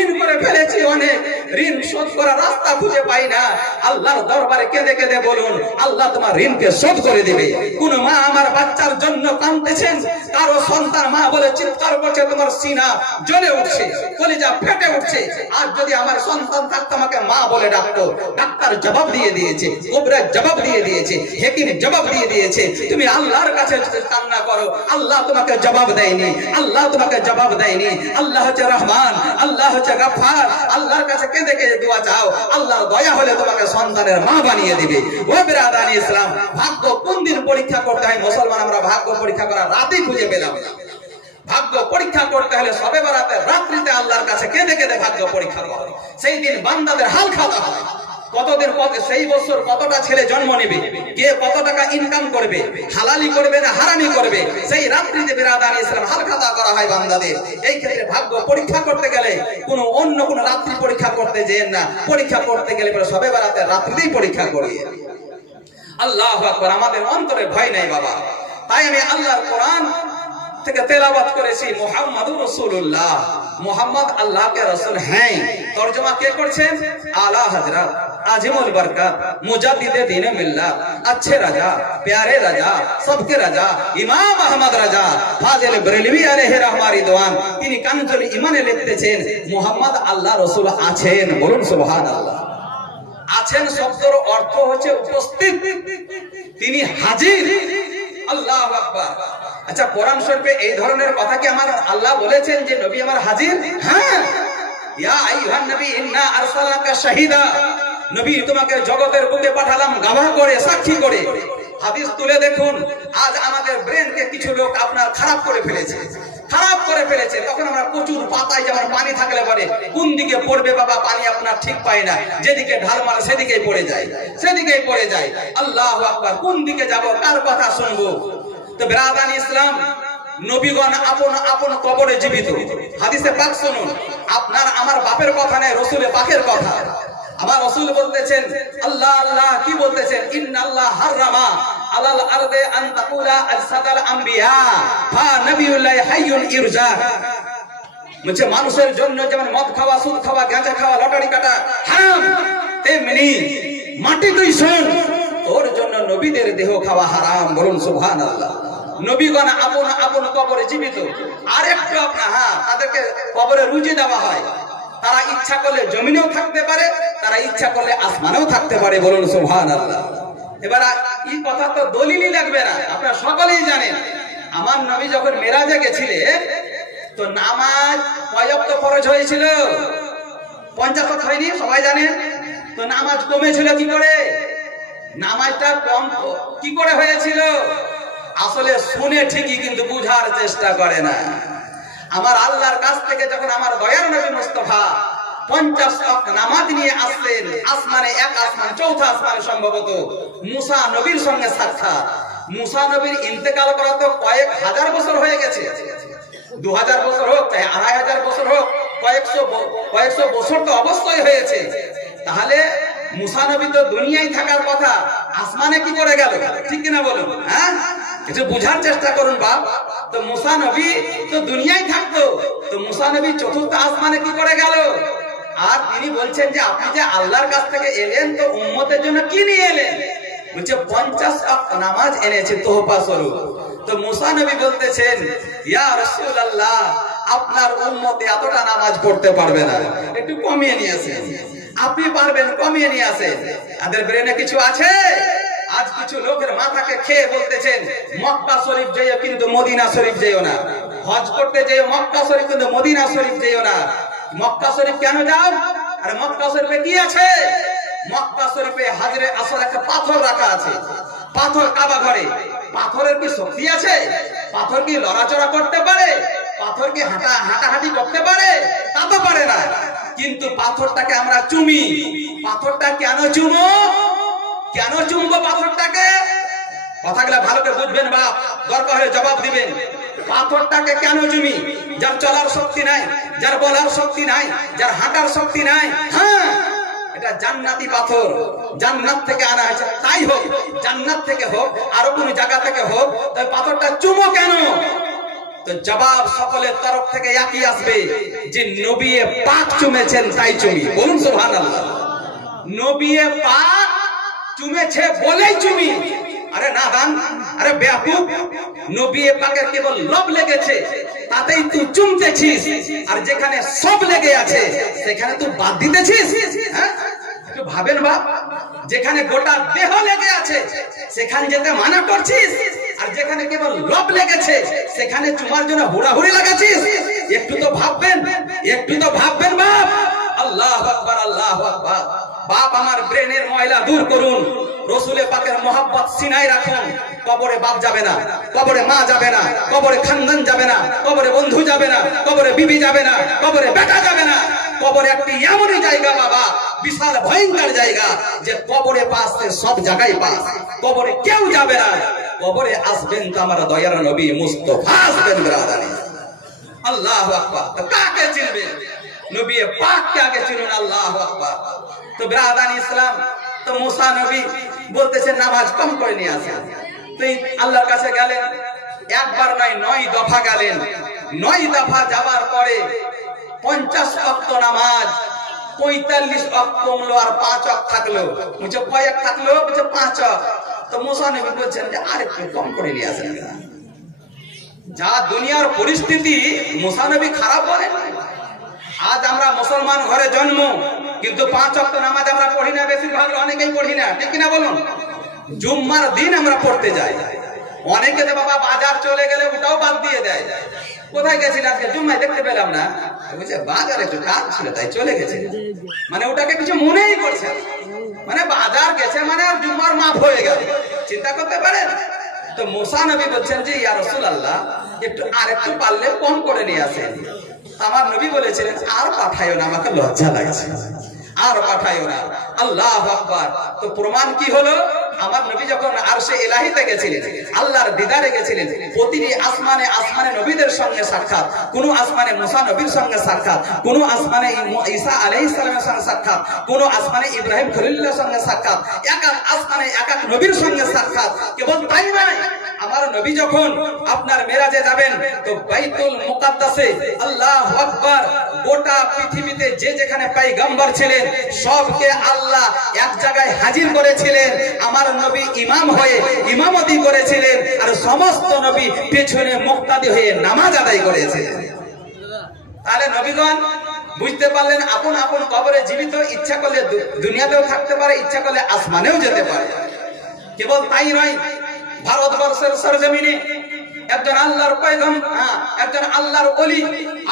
ঋণ করে ফেলেছি অনেক, ঋণ শোধ করার রাস্তা খুঁজে পাই না, আল্লাহর দরবারে কেঁদে কেঁদে বলুন, আল্লাহ তোমার ঋণকে শোধ করে দেবে। কোন মা আমার বাচ্চার জন্য কাঁদতেছেন, কারো সন্তান মা বলে চিৎকার করছে, তোমার সিনা জ্বলে উঠছে, কলিজা ফেটে উঠছে। আর যদি আমার সন্তান থাকতো আমাকে মা বলে ডাকতো, ডাক্তার জবাব দিয়ে দিয়েছে, কোবরা জবাব দিয়ে দিয়েছে, হাকিম জবাব দিয়ে দিয়েছে। তুমি আল্লাহর কাছে কান্না করো, আল্লাহ তোমাকে জবাব দেয়নি, আল্লাহ তোমাকে জবাব দেয়নি। আল্লাহ হচ্ছে রহমান, আল্লাহ হচ্ছে গফফার। আল্লাহর কাছে কেঁদে কেঁদে দোয়া চাও, আল্লাহর দয়া হলে তোমাকে সন্তানের মা বানিয়ে দিবে। ও বিরাদানি ইসলাম, ভাগ্য কোন দিন পরীক্ষা করতে হয় মুসলমান, আমরা ভাগ্য পরীক্ষা করার রাতই খুঁজে পেলাম না। ভাগ্য পরীক্ষা করতে হলে সবে বরাতের রাত্রিতে আল্লাহর কাছে কেঁদে কেঁদে ভাগ্য পরীক্ষা করে। সেই দিন বান্দাদের হাল খাতা হয়, কতদিন পরে সেই বছর কতটা ছেলে জন্ম নেবে, কে কত টাকা ইনকাম করবে, হালালি করবে না হারামি করবে, সেই রাত্রিতে বিরাদানি ইসলাম হাল খাতা করা হয় বান্দাদের। এই ক্ষেত্রে ভাগ্য পরীক্ষা করতে গেলে কোনো অন্য কোনো রাত্রি পরীক্ষা করতে যেন না, পরীক্ষা করতে গেলে সবে বরাতের রাত্রিতেই পরীক্ষা করি। আল্লাহু আকবার। আমাদের অন্তরে ভয় নাই বাবা, তাই আমি আল্লাহর কোরআন থেকে তেলাওয়াত করেছি, মুহাম্মাদুর রাসূলুল্লাহ, মুহাম্মদ আল্লাহ के रसूल हैं। तर्जुमा কে করছেন? आला हजरत आजिमुल बरकत मुजद्दिद दीन मिल्लत, अच्छे राजा, प्यारे राजा, सबके राजा, इमाम अहमद राजा फाजिल बरेलवी अलैहि रहमा रिदवान। তিনি কানজুল ঈমানে লিখতেছেন মুহাম্মদ আল্লাহ রাসূল আছেন। বলুন সুবহানাল্লাহ। আছেন শব্দের অর্থ হচ্ছে উপস্থিত, তিনি হাজির। আল্লাহু আকবার। আচ্ছা, কোরআন শরীফে এই ধরনের কথা কি আমার আল্লাহ বলেছেন যে নবী আমার হাজির? হ্যাঁ, ইয়া আইয়ুহান নবী ইন্না আরসালনাকা শাহিদা, নবী তোমাকে জগতের বুকে পাঠালাম গবাহ করে, সাক্ষী করে। হাদিস তুলে দেখুন, আজ আমাদের ব্রেনকে কিছু লোক আপনার খারাপ করে ফেলেছে, খারাপ করে ফেলেছে। তখন আমরা প্রচুর পাতায় যেমন পানি থাকলে পরে কোন দিকে পড়বে বাবা পানি আপনার ঠিক পায় না, যেদিকে ঢাল মারে সেদিকেই পড়ে যায়, সেদিকেই পড়ে যায়। আল্লাহু আকবার। কোন দিকে যাব, কার কথা শুনবো? তো বিরাদানি ইসলাম, নবীগণ আপন আপন কবরে জীবিত। হাদিসে পাক শুনুন, আপনার আমার বাপের কথা নেই, রাসূলের পাকের কথা। আমার রাসূল বলতেছেন, আল্লাহ আল্লাহ কি বলতেছেন? ইন্নাল্লাহ হারামা আলাল আরদে আন তাকুলা আজসাদাল আম্বিয়া ফা নবিয়ুল্লাহ হাইয়ুন ইরজা। মানে মানুষের জন্য যেমন মদ খাওয়া, সুদ খাওয়া, গাঁজা খাওয়া, লটারি কাটা হারাম, তেমনি মাটি দূষণ, তোর জন্য নবীদের দেহ খাওয়া হারাম। বলুন সুবহানাল্লাহ। নবীগণ আপন আপন কবরে জীবিত, আর একটু তাদেরকে কবরে রুজি দেওয়া হয়। তারা ইচ্ছা করলে জমিনেও থাকতে পারে, তারা ইচ্ছা করলে আসমানেও থাকতে পারে। বলুন সুবহানাল্লাহ। এবার এই কথা তো দলিলই লাগবে না, আপনারা সকলেই জানেন। আমার নবী যখন মেরাজে গেছিলেন তো নামাজ কয় ওয়াক্ত ফরজ হয়েছিল? 50 ওয়াক্ত হয়নি, সবাই জানেন। তো নামাজ কমেছিল কি করে? নামাজটা কম কি করে হয়েছিল? আসলে শুনে ঠিকই কিন্তু বুঝার চেষ্টা করে না। আমার আল্লাহর কাছ থেকে যখন আমার দয়ার নবী মুস্তাফা 50 ওয়াক্ত নামাজ নিয়ে আসলেন, আসমানে এক আসমান, চৌথা আসমানে সম্ভবত মুসা নবীর সঙ্গে সাক্ষাৎ। মুসা নবীর ইন্তেকাল করা তো কয়েক হাজার বছর হয়ে গেছে। 2000 বছর হোক, 2500 বছর হোক, কয়েকশো বছর তো অবশ্যই হয়েছে। তাহলে মুসা নবী তো দুনিয়ায় থাকার কথা, আসমানে কি করে গেল? ঠিক কিনা বলুন? হ্যাঁ, একটু বুঝার চেষ্টা করুন বাপ। তো মুসা নবী তো দুনিয়ায় থাকতো, তো মুসা নবী চতুর্থ আসমানে কি করে গেল? আর তিনি বলছেন যে আপনি যে আল্লাহর কাছ থেকে এলেন, তো উম্মতের জন্য কি নিয়ে এলেন? বলছে 50 ওয়াক্ত নামাজ এনেছে তোহফা স্বরূপ। তো মুসা নবী বলতেছেন, ইয়া রাসূলুল্লাহ, আপনার উম্মত এতটা নামাজ পড়তে পারবে না, একটু কমিয়ে নিয়ে আসেন। আপনি পারবেন, কমিয়ে নিয়ে আসেন। তাদের ব্রেনে কিছু আছে? আজ কিছু লোকের মাথাকে খেয়ে বলতেছেন মক্কা শরীফ যেও কিন্তু মদিনা শরীফ যেও না, হজ করতে যেও মক্কা শরীফ কিন্তু মদিনা শরীফ যেও না। মক্কা শরীফ কেন যাও? আরে মক্কা শরীফে কি আছে? মক্কা শরীফে হাজরে আসওয়াদ একটা পাথর রাখা আছে, পাথর কাবা ঘরে। পাথরের কি শক্তি আছে? পাথর কি লড়াচড়া করতে পারে? পাথর কি হাঁটাহাঁটি করতে পারে? তা তো পারে না। কিন্তু পাথরটাকে আমরা চুমি। পাথরটা কেন চুমো? কেন চুমবো পাথরটাকে? কথাগুলো ভালো করে বুঝবেন বাপ, দরকার হলে জবাব দিবেন। পাথরটাকে কেন চুমি? যার চলার শক্তি নাই, যার বলার শক্তি নাই, যার হাঁটার শক্তি নাই। হ্যাঁ, এটা জান্নাতি পাথর, জান্নাত থেকে আনা হয়েছে। তাই হোক, জান্নাত থেকে হোক, আরো কোন জায়গা থেকে হোক, তাই পাথরটা চুমো কেন? তো জবাব সকলের তরফ থেকে একই আসবে যে নবী পাক চুমেছেন তাই চুমি। বলুন সুবহানাল্লাহ। নবী পাক চুমেছে বলেই চুমি। আরে না দান, আরে বেয়াকুব, নবী পাকের কেবল লব লেগেছে তাতেই তুই চুমতেছিস, আর যেখানে সব লেগে আছে সেখানে তুই বাদ দিতেছিস। হ্যাঁ, একটু ভাবেন বাপ। যেখানে গোটা দেহ লেগে আছে সেখানে যেতে মানা করছিস, আর যেখানে কেবল লব লেগেছে সেখানে চুমার জন্য হুড়াহুড়ি লাগাচ্ছিস। একটু তো ভাববেন, একটু তো ভাববেন বাপ। আল্লাহু আকবার, আল্লাহু আকবার। বাপ আমার ব্রেনের ময়লা দূর করুন, রসুলে পাকের মোহাব্বত সিনায় রাখুন। কবরে বাপ যাবে না, কবরে মা যাবে না, কবরে খানদান যাবে না, কবরে বন্ধু যাবে না, কবরে বিবি যাবে না, কবরে বেটা যাবে না। কবরে একটি এমনই জায়গা বাবা, বিশাল ভয়ঙ্কর জায়গা, যে কবরে পাস সব জায়গায় পাস। কবরে কেউ যাবে না, কবরে আসবেন তো আমার দয়ার নবী মুস্তাফা আসবেন। ব্রাদারি আল্লাহু আকবার। তো কাকে চিনবেন? নবী পাককে আগে চিনুন। আল্লাহু আকবার। তো ব্রাদারি ইসলাম, তো মুসা নবী বলতেছেন নামাজ কম করে নিয়ে আসেন। তো আল্লাহর কাছে গেলেন, একবার নয় 9 দফা গেলেন। 9 দফা যাবার পরে 50 ওয়াক্ত নামাজ 45 ওয়াক্ত কমলো, আর 5 ওয়াক্ত থাকলো। মুঝে কয়েক থাকলো, মুঝে 5 ওয়াক্ত। তো মুসা নবী বলছেন যে আরেকটু কম করে নিয়ে আসেন। যা দুনিয়ার পরিস্থিতি, মুসা নবী খারাপ বলেন। আজ আমরা মুসলমান ঘরে জন্ম, কিন্তু 5 ওয়াক্ত নামাজ আমরা পড়ি না, বেশিরভাগ অনেকেই পড়ি না। ঠিক কিনা বলুন? জুম্মার দিন আমরা পড়তে যাই। অনেকে তো বাবা বাজার চলে গেলে ওটাও বাদ দিয়ে দেয়। কোথায় গেছিলেন আজকে? জুম্মায় দেখতে পেলাম না। বলছে বাজারে একটু কাজ ছিল তাই চলে গেছে। মানে ওটাকে কিছু মনেই করছে, মানে বাজার গেছে মানে জুম্মার মাফ হয়ে গেল। চিন্তা করতে পারেন? তো মুসা নবী বলছেন যে ইয়া রাসূলুল্লাহ, একটু আর একটু পারলে কম করে নিয়ে আসেন। আমার নবী বলেছিলেন আর পাঠাইও না, আমাকে লজ্জা লাগছে, আর পাঠাইও না। আল্লাহু আকবার। তো প্রমাণ কি হলো? আমার নবী যখন আরশে ইলাহিতে গেছিলেন, আল্লাহর দিদারে গেছিলেন, প্রতিটি আসমানে আসমানে নবীদের সঙ্গে সাক্ষাৎ। কোন আসমানে মুসা নবীর সঙ্গে সাক্ষাৎ, কোন আসমানে ঈসা আলাইহিস সালামের সঙ্গে সাক্ষাৎ, কোন আসমানে ইব্রাহিম খলিলুল্লাহর সঙ্গে সাক্ষাৎ। এক এক আসমানে এক এক নবীর সঙ্গে সাক্ষাৎ। কেবল তাই নয়, আমার নবী যখন আপনার মেরাজে যাবেন তো বাইতুল মুকাদ্দাসে, আল্লাহু আকবার, গোটা পৃথিবীতে যে যেখানে পয়গম্বর ছিলেন সবকে আল্লাহ এক জায়গায় হাজির করেছিলেন। আমার আমার নবী ইমাম হয়ে ইমামতি করেছিলেন, আর সমস্ত নবী পেছনে মুক্তাদি হয়ে নামাজ আদায় করেছিলেন। তাহলে নবীগণ বুঝতে পারলেন আপন আপন কবরে জীবিত, ইচ্ছা করলে দুনিয়াতেও থাকতে পারে, ইচ্ছা করলে আসমানেও যেতে পারে। কেবল তাই নয়, ভারতবর্ষের সরজমিনে একজন আল্লাহর পয়গম্বর, একজন আল্লাহর ওলি,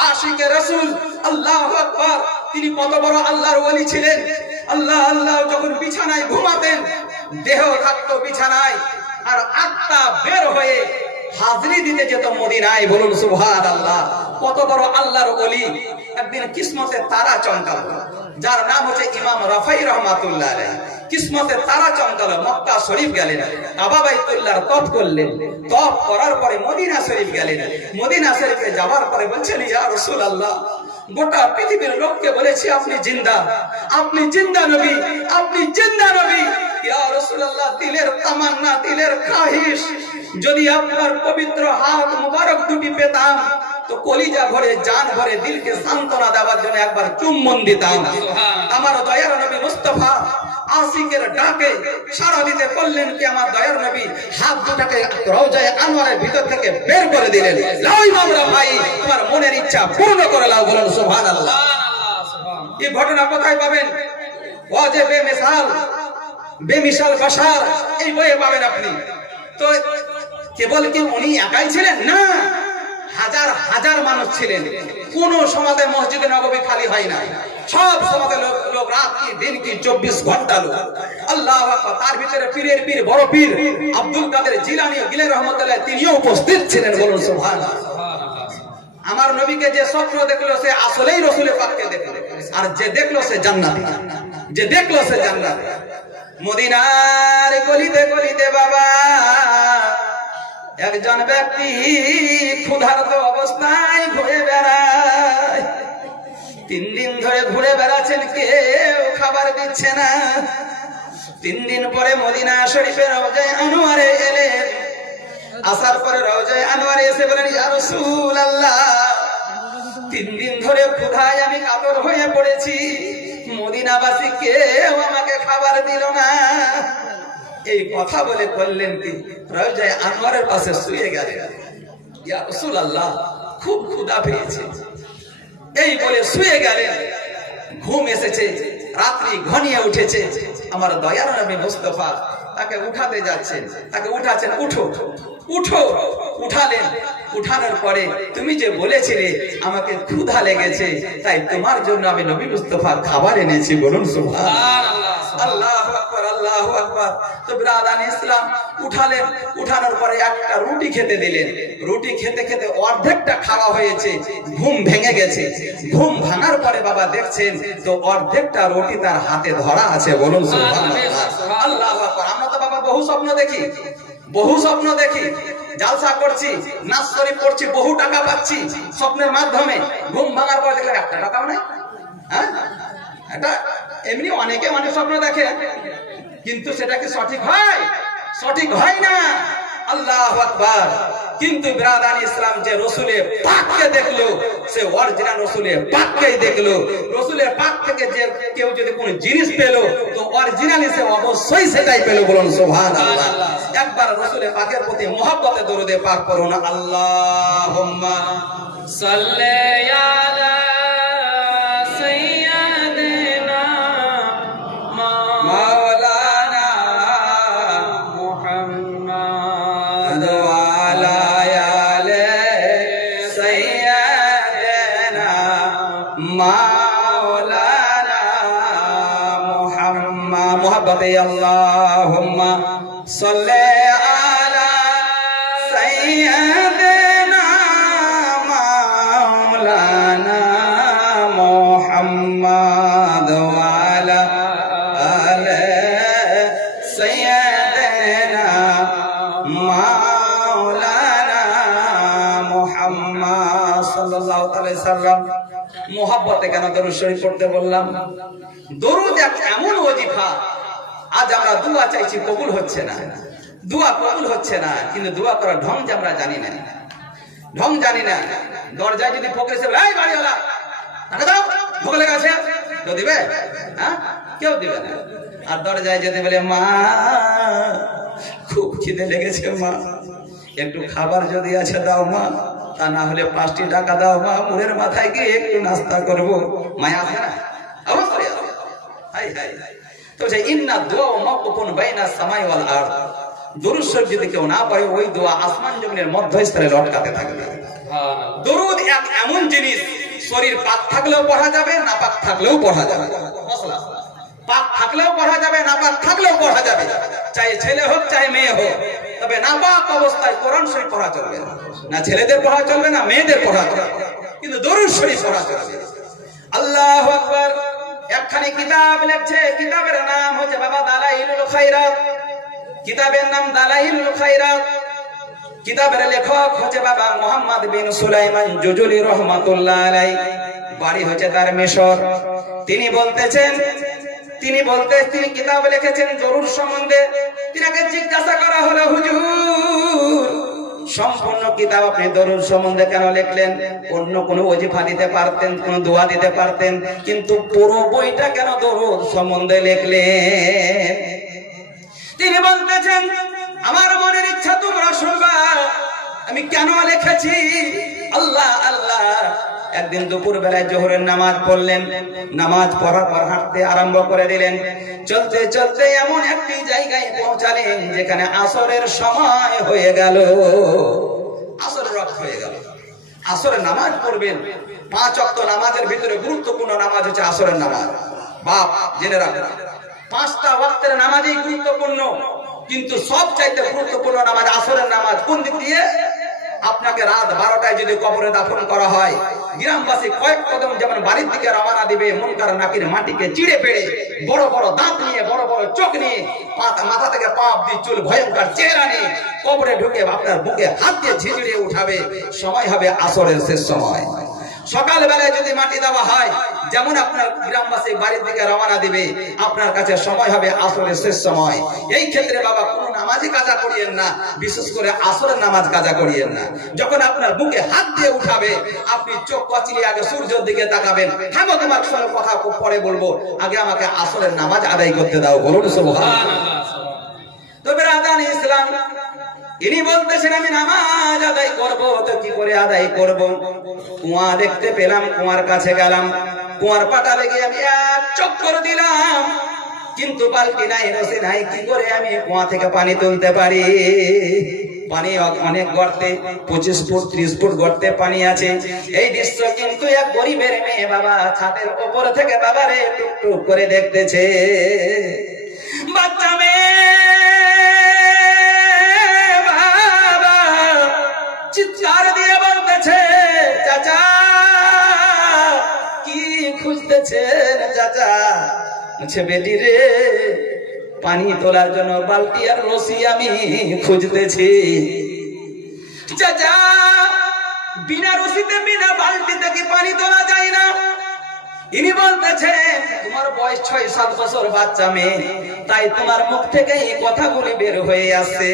আশিকে রাসূল, আল্লাহু আকবার, তিনি কত বড় আল্লাহর ওলি ছিলেন। আল্লাহ আল্লাহ যখন বিছানায় ঘুমাতেন, দেহ থাকতো বিছানায়, আর আত্মা বের হয়ে হাজরি দিতে যেত মদিনায়। বলুন সুবহানাল্লাহ। কত বড় আল্লাহর ওলি। একদিন কিসমতে তারা চমকালো, যার নাম হচ্ছে ইমাম রাফাই রহমাতুল্লাহ আলাইহি। কিসমতে তারা চমকালো, মক্কা শরীফ গেলেন, কাবা বাইতুল্লাহর তওয়াফ করলেন, তওয়াফ করার পরে মদিনা শরীফ গেলেন। মদিনা শরীফে যাওয়ার পরে বলছেন, ইয়া রাসূলুল্লাহ, গোটা পৃথিবীর লোককে বলেছি আপনি জিন্দা, আপনি জিন্দা নবী, আপনি জিন্দা নবী। ইয়া রাসূলুল্লাহ, দিলের তামান্না, দিলের খাহিশ, যদি আপনার পবিত্র হাত মুবারক দুটি পেতাম তো কলিজা ভরে, জান ভরে, দিলকে সান্ত্বনা দেওয়ার জন্য একবার চুম্বন দিতাম। আমার দয়ার নবী মুস্তাফা আশিকের ডাকে সাড়া দিতে বললেন কি আমার দয়ার নবী হাত দুটাকে রওজায়ে আনোয়ারের ভিতর থেকে বের করে দিলেন। লাও ইমাম রাফাই, তোমার মনের ইচ্ছা পূর্ণ করে লাও। বলুন সুবহানাল্লাহ। এই ঘটনা কোথায় পাবেন? ওয়াজে বেমিসাল, বেমিসাল বাশার, এই বইয়ে পাবেন আপনি। তো কেবল কি উনি একাই ছিলেন? না, হাজার হাজার মানুষ ছিলেন। কোন সমাজে মসজিদে নববী খালি হয় না, সব সমাজে লোক রাত কি দিন কি 24 ঘন্টা লোক। আল্লাহু আকবার। তার ভিতরে পীরের পীর, বড় পীর আব্দুল কাদের জিলানী গিলে রহমতুল্লাহ, তিনিও উপস্থিত ছিলেন। বলুন সুবহানাল্লাহ। আমার নবীকে যে স্বপ্ন দেখলো সে আসলেই রাসূল পাককে দেখলো, আর যে দেখলো সে জান্নাতি, যে দেখলো সে জান্নাতি। মদিনার গলিতে গলিতে বাবা একজন ব্যক্তি ক্ষুধার্ত অবস্থায় ঘুরে বেড়ায়। 3 দিন ধরে ঘুরে বেড়াচ্ছেন, কেউ খাবার দিচ্ছে না। 3 দিন পরে মদিনা শরীফের রওজায়ে আনোয়ারে এলেন। আসার পরে রওজায়ে আনোয়ারে এসে বলেন, ইয়া রাসূলুল্লাহ, 3 দিন ধরে ক্ষুধায় আমি কাতর হয়ে পড়েছি, মদিনাবাসী কেউ আমাকে খাবার দিল না। এই কথা বলে করলেন কি রওজায়ে আনোয়ারের পাশে শুয়ে গেলেন। ইয়া রাসূলুল্লাহ, খুব ক্ষুধা পেয়েছে, এই বলে শুয়ে গেলেন। ঘুম এসেছে, রাত্রি ঘনিয়ে উঠেছে। আমার দয়ার নবী মুস্তাফা তাকে উঠাতে যাচ্ছেন, তাকে উঠাচ্ছেন, উঠো উঠো। উঠালেন। উঠানোর পরে, তুমি যে বলেছিলে আমাকে ক্ষুধা লেগেছে, তাই তোমার জন্য আমি নবী মুস্তাফার খাবার এনেছি। বলুন সুবহানাল্লাহ। আল্লাহু আকবার, আল্লাহু আকবার। তো বিরাদান ইসলাম উঠালেন। উঠানোর পরে একটা রুটি খেতে দিলেন। রুটি খেতে খেতে অর্ধেকটা খাওয়া হয়েছে, ঘুম ভেঙে গেছে। ঘুম ভাঙার পরে বাবা দেখছেন তো অর্ধেকটা রুটি তার হাতে ধরা আছে। বলুন সুবহানাল্লাহ। আল্লাহু আকবার। আমরা তো বাবা বহু স্বপ্ন দেখি, বহু স্বপ্ন দেখি, জালসা করছি, নাচ শরীফ পড়ছি, বহু টাকা পাচ্ছি স্বপ্নের মাধ্যমে। ঘুম ভাঙার পর দেখলে 1 টাকাও নাই। হ্যাঁ, এটা এমনি অনেকে অনেক স্বপ্ন দেখে, কিন্তু সেটা কি সঠিক হয়? সঠিক হয় না। আল্লাহু আকবার। কিন্তু বিরাদান ইসলাম যে রসুলের পাককে দেখলো, সে অরিজিনাল রসুলের পাককেই দেখলো। রসুলের পাক থেকে যে কেউ যদি কোনো জিনিস পেল তো অরিজিনালি সে অবশ্যই সেটাই পেল। বলুন সুবহানাল্লাহ। একবার রসুলের পাকের প্রতি মহব্বতে দরুদে পাক করুন। আল্লাহুম্মা সাল্লি আলা Allahumma salli ala sayyidina maulana Muhammad wa ala ali sayyidina maulana Muhammad sallallahu alaihi wasallam। মোহাব্বতে কেন দরুদ শরীফ পড়তে বললাম? দরুদ এক এমন ওজিফা, আজ আমরা দোয়া চাইছি কবুল হচ্ছে না, দোয়া কবুল হচ্ছে না, কিন্তু দোয়া করার ঢং যে আমরা জানি না, ঢং জানি না। দরজায় যদি ফকির সাহেব, এই বাড়িওয়ালা টাকা দাও, ভোগ লেগে আছে, কেউ দিবে? হ্যাঁ, কেউ দিবে না। আর দরজায় যদি বলে মা খুব খিদে লেগেছে মা, একটু খাবার যদি আছে দাও মা, তা না হলে 5টি টাকা দাও মা, মুড়ের মাথায় গিয়ে একটু নাস্তা করবো। মায়া আছে না? অবশ্যই আছে। হাই হাই তো যে ইন্না দুআ মাওকুফুন বাইনা সামাই ওয়াল আরদ, দরুদ শরীফ যদি কেউ না পড়ে ওই দোয়া আসমান জমিনের মধ্যস্থলে লটকাতে থাকবে। দরুদ এক এমন জিনিস, শরীর পাক থাকলেও পড়া যাবে, না পাক থাকলেও পড়া যাবে। মশলা পাক থাকলেও পড়া যাবে, না পাক থাকলেও পড়া যাবে, চাই ছেলে হোক চাই মেয়ে হোক। তবে না পাক অবস্থায় কোরআন শরীফ পড়া চলবে না, না ছেলেদের পড়া চলবে না মেয়েদের পড়া চলবে, কিন্তু দরুদ শরীফ পড়া চলবে। আল্লাহু আকবার। একখানি কিতাব লিখছে, কিতাবের নাম হচ্ছে বাবা দালাইলুল খায়রাত। কিতাবের নাম দালাইলুল খায়রাত। কিতাবের লেখক হচ্ছে বাবা মুহাম্মদ বিন সুলাইমান জুজুলি রহমাতুল্লাহ আলাইহি। বাড়ি হচ্ছে তার মিশর। তিনি কিতাব লিখেছেন দরুদ সম্বন্ধে। তিনাকে জিজ্ঞাসা করা হলো, হুজুর সম্পূর্ণ কিতাব আপনি দরুদ সম্বন্ধে কেন লিখলেন? অন্য কোনো ওজিফা দিতে পারতেন, কোনো দোয়া দিতে পারতেন, কিন্তু পুরো বইটা কেন দরুদ সম্বন্ধে লিখলেন? তিনি বলতেছেন, আমার মনের ইচ্ছা তোমরা শুনবা আমি কেন লিখেছি। আল্লাহ আল্লাহ। একদিন দুপুর বেলায় জোহরের নামাজ পড়লেন, নামাজ পড়ার পর হাঁটতে আরম্ভ করে দিলেন। চলতে চলতে এমন একটি জায়গায় পৌঁছালেন যেখানে আসরের সময় হয়ে গেল, আসরের ওয়াক্ত হয়ে গেল। আসরের নামাজ পড়বেন, 5 ওয়াক্ত নামাজের ভিতরে গুরুত্বপূর্ণ নামাজ হচ্ছে আসরের নামাজ। বাপ জেনে রাখবেন, 5টা ওয়াক্তের নামাজই গুরুত্বপূর্ণ, কিন্তু সবচাইতে গুরুত্বপূর্ণ নামাজ আসরের নামাজ। কোন দিক দিয়ে? আপনাকে রাত 12টায় যদি কবরে দাফন করা হয়, গ্রামবাসী কয়েক কদম যেমন বাড়ির দিকে রওনা দিবে, মুনকার নাকির মাটিকে চিড়ে পেড়ে, বড় বড় দাঁত নিয়ে, বড় বড় চোখ নিয়ে, মাথা থেকে পা অবধি চুল ভয়ঙ্কর চেহারা নিয়ে কবরে ঢুকে আপনার বুকে হাত দিয়ে ঝিঝিড়িয়ে উঠাবে। সময় হবে আসরের শেষ সময়। সকাল বেলায় যদি মাটি দেওয়া হয়, যেমন আপনার গ্রামবাসী বাড়ির দিকে রওনা দিবে, আপনার কাছে সময় হবে আসরের শেষ সময়। এই ক্ষেত্রে বাবা কোনো নামাজই কাজা করিয়েন না, বিশেষ করে আসরের নামাজ কাজা করিয়েন না। যখন আপনার বুকে হাত দিয়ে উঠাবে, আপনি চোখ কচলিয়ে আগে সূর্যের দিকে তাকাবেন। হ্যাঁ, তোমার সঙ্গে কথা খুব পরে বলবো, আগে আমাকে আসরের নামাজ আদায় করতে দাও। বলুন সুবহানাল্লাহ। তবে আদান ইসলাম ইনি বলতেছেন আমি নামাজ আদায় করব, তো কি করে আদায় করব? কুয়া দেখতে পেলাম, কুয়ার কাছে গেলাম, কুয়ার পাটা লেগে আমি এক চক্কর দিলাম, কিন্তু বালতি নাই, রশি নাই, কি করে আমি কুয়া থেকে পানি তুলতে পারি? পানি অনেক গর্তে, 25 ফুট 30 ফুট গর্তে পানি আছে। এই দৃশ্য কিন্তু এক গরিবের মেয়ে বাবা ছাদের উপর থেকে বাবারে টুকটুক করে দেখতেছে। বাচ্চা মেয়ে চিৎকার দিয়ে বলতেছে, চাচা কি খুঁজতেছেন চাচা? বলছে, বেটি রে, পানি তোলার জন্য বালতি আর রশি আমি খুঁজতেছি। চাচা, বিনা রশিতে বিনা বালতিতে কি পানি তোলা যায় না? ইনি বলতেছে, তোমার বয়স 6-7 বছর বাচ্চা মেয়ে, তাই তোমার মুখ থেকে এই কথাগুলি বের হয়ে আসছে।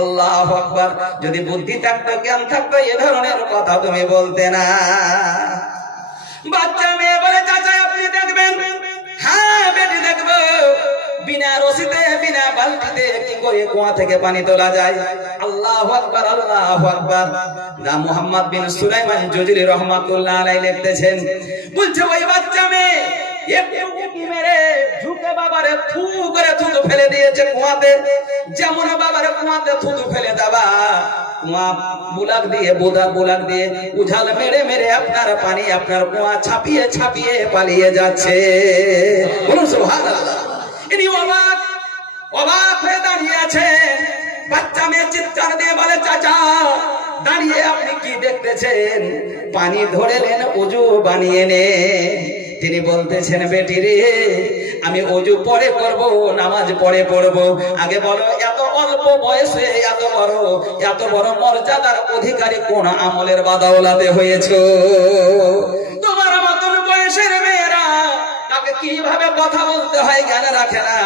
আল্লাহু আকবার। যদি বুদ্ধি থাকতো, জ্ঞান থাকতো, এ ধরনের কথা তুমি বলতে না। বাচ্চা মেয়ে বলে, চাচা আপনি দেখবেন? হ্যাঁ বেটি দেখবো। বিনা রশিতে বিনা বালতিতে কি করে কুয়া থেকে পানি তোলা যায়? আল্লাহু আকবার, আল্লাহু আকবার। না মুহাম্মদ বিন সুলাইমান জুজুলি রহমাতুল্লাহ আলাইহি লিখতেছেন, বলছে ওই বাচ্চা মেয়ে একটু উকি মেরে ঝুঁকে বাবারে থু করে থুতু ফেলে দিয়েছে কুয়াতে। যেমন বাবারে কুয়াতে থুতু ফেলে দেবা, কুয়া বুলাক দিয়ে উঝাল মেরে মেরে আপনার পানি আপনার কুয়া ছাপিয়ে ছাপিয়ে পালিয়ে যাচ্ছে। বলুন সুবহানাল্লাহ। ইনি অবাক হয়ে দাঁড়িয়ে আছে। বাচ্চা মেয়ে চিৎকার দিয়ে বলে, চাচা দাঁড়িয়ে আপনি কি দেখতেছেন? পানি ধরে নেন, ওযু বানিয়ে নে। তিনি বলতেছেন, বেটি রে, আমি ওযু পরে করব, নামাজ পরে পড়ব। আগে বলো, এত অল্প বয়সে এত বড় মর্যাদার অধিকারী কোন আমলের বাদাওলাতে হয়েছে? তোমার মতন বয়সের মেয়েরা তাকে কিভাবে কথা বলতে হয় জ্ঞান রাখে না,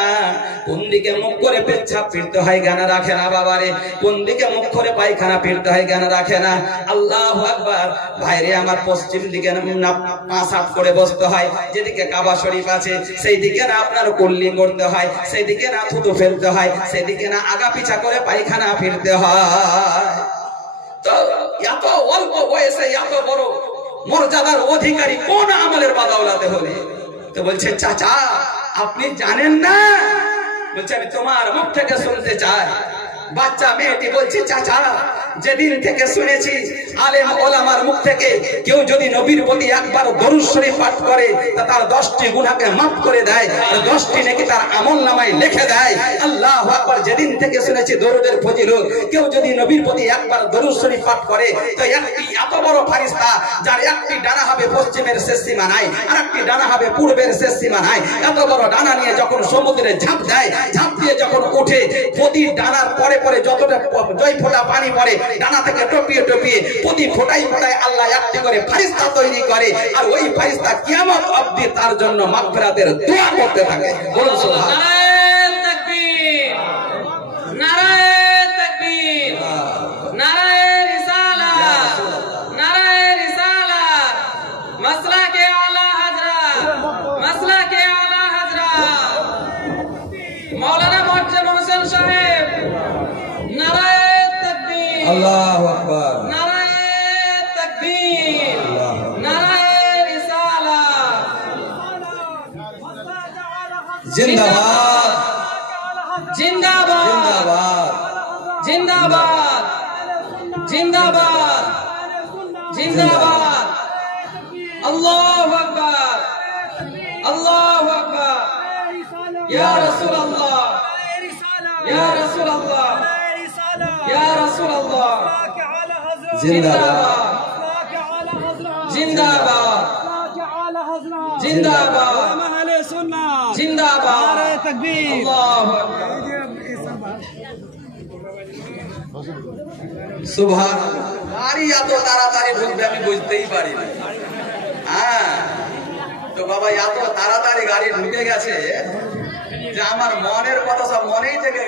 কোন দিকে মুখ করে পেচ্ছাপ ফিরতে হয় জ্ঞান রাখে না বাবারে, কোন দিকে মুখ করে পায়খানা ফিরতে হয় জ্ঞান রাখে না। আল্লাহু আকবার। ভাইরে আমার পশ্চিম দিকে না পাঁচ হাত করে বসতে হয়, যেদিকে কাবা শরীফ আছে সেই দিকে না আপনার কুল্লি করতে হয়, সেই দিকে না থুতু ফেলতে হয়, সেই দিকে না আগা পিছা করে পায়খানা ফিরতে হয়। তো এত অল্প বয়সে এত বড় মর্যাদার অধিকারী কোন আমলের বাদাওলাতে হলে? তো বলছে চাচা আপনি জানেন না? বলছে আমি তোমার মুখ থেকে শুনতে চাই। বাচ্চা মেয়েটি বলছে চাচা যেদিন থেকে শুনেছি আলেম ওলামার মুখ থেকে কেউ যদি নবীর প্রতি একবার দরুদ শরীফ পাঠ করে তা তার 10টি গুনাহকে maaf করে দেয়, আর 10টি নেকি তার আমলনামায় লিখে দেয়। আল্লাহু আকবার। যেদিন থেকে শুনেছি দরুদের ফজিলত, কেউ যদি নবীর প্রতি একবার দরুদ শরীফ পাঠ করে তো একটি এত বড় ফেরেশতা যার একটি ডানা হবে পশ্চিমের শেষ সীমানায় আর একটি ডানা হবে পূর্বের শেষ সীমানায়, এত বড় ডানা নিয়ে যখন সমুদ্রে ঝাঁপ দেয়, ঝাঁপ দিয়ে যখন ওঠে প্রতি ডানার পরে পরে যতটা জয় ফোঁটা পানি পড়ে ডানা থেকে টপিয়ে টপিয়ে প্রতি ফোঁটায় ফোঁটায় আল্লাহ একটি করে ফেরেশতা তৈরি করে, আর ওই ফেরেশতা কিয়ামত অবধি তার জন্য মাগফিরাতের দোয়া করতে থাকে। বলুন সুবহানাল্লাহ। নারায়ে তাকবীর, নারায়ে তাকবীর, নারায়ে রিসালাত, নারায়ে রিসালাত, মাসলাকে আলা হযরত, মাসলাকে আলা হযরত মাওলানা মুআজ্জম হোসেন সাহেব। নারায়ে তাকবীর, আল্লাহু আকবার, নারায়ে তাকবীর, নারায়ে রিসালাত। জিন্দাবাদ জিন্দাবাদ, জিন্দাবাদ, জিন্দাবাদ, জিন্দাবাদ, জিন্দাবাদ। আল্লাহু আকবার, আল্লাহু আকবার। ইয়া রাসূলুল্লাহ, ইয়া রাসূলুল্লাহ, ইয়া রাসূলুল্লাহ। জিন্দাবাদ, জিন্দাবাদ, জিন্দাবাদ, জিন্দাবাদ। আল্লাহু আকবার। সুবহানাল্লাহ। গাড়ি এত তাড়াতাড়ি ঢুকবে আমি বুঝতেই পারি না। হ্যাঁ তো বাবা এত তাড়াতাড়ি গাড়ি ঢুকে গেছে যে আমার মনের কথা সব মনেই থেকে